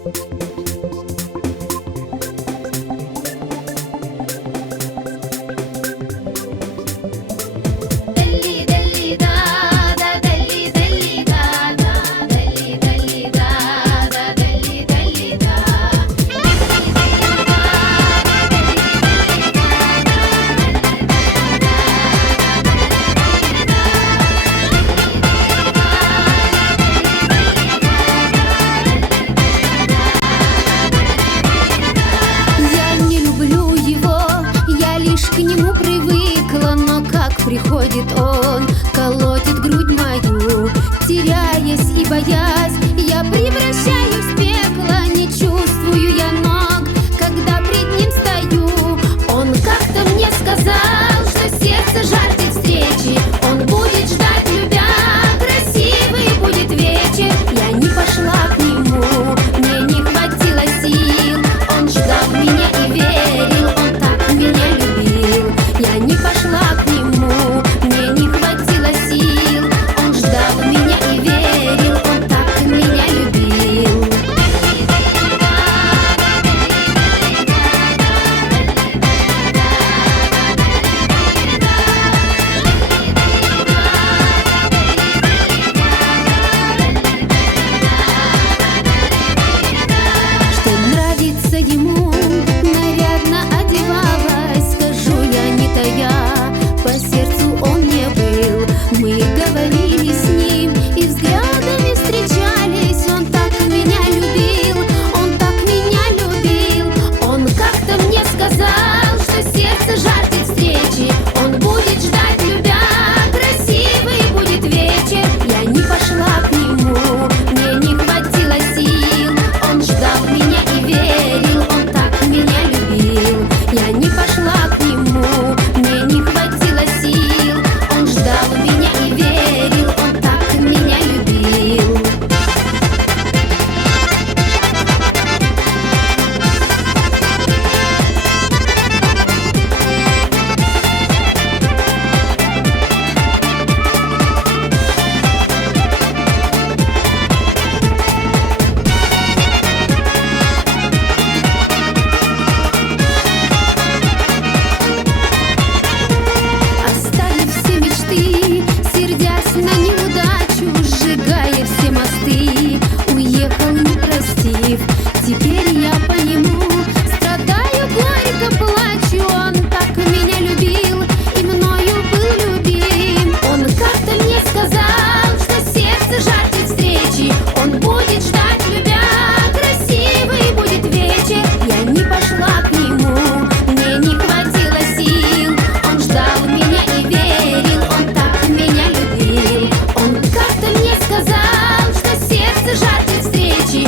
К нему привыкла, но как приходит он, колотит грудь мою, теряясь и боясь, я превращаюсь в пекло, не чувствую я ног, когда пред ним стою. Он как-то мне сказал, что сердце жаждет встречи, он будет ждать, любя, красивый будет вечер. Я не пошла к нему, мне не хватило сил, он ждал меня и верил, он так меня любил. Я не пошла к нему, мне не хватило сил, он ждал меня и верил, он так меня любил. Что нравится ему, нарядно одевалась, скажу я не тая, по сердцу он мне был. Мы говорили с ним и взглядами встречались, он так меня любил, он так меня любил. Он как-то мне сказал, что сердце жаждет встречи, он будет ждать, любя, красивый будет вечер. Я не пошла к нему, мне не хватило сил, он ждал меня и верил, он так меня любил. Я не пошла к нему, мне не хватило сил, он ждал меня и верил, он так меня любил. Оставив все мечты, сердясь на неудачу, сжигая все мосты, уехал, не простив. Теперь я по нему страдаю, горько плачу. Он так меня любил и мною был любим. Он как-то мне сказал, что сердце жаждет встречи, он будет ждать, любя, красивый будет вечер. Я не пошла к нему, мне не хватило сил, он ждал меня и верил, он так меня любил. Он как-то мне сказал, что сердце жаждет встречи,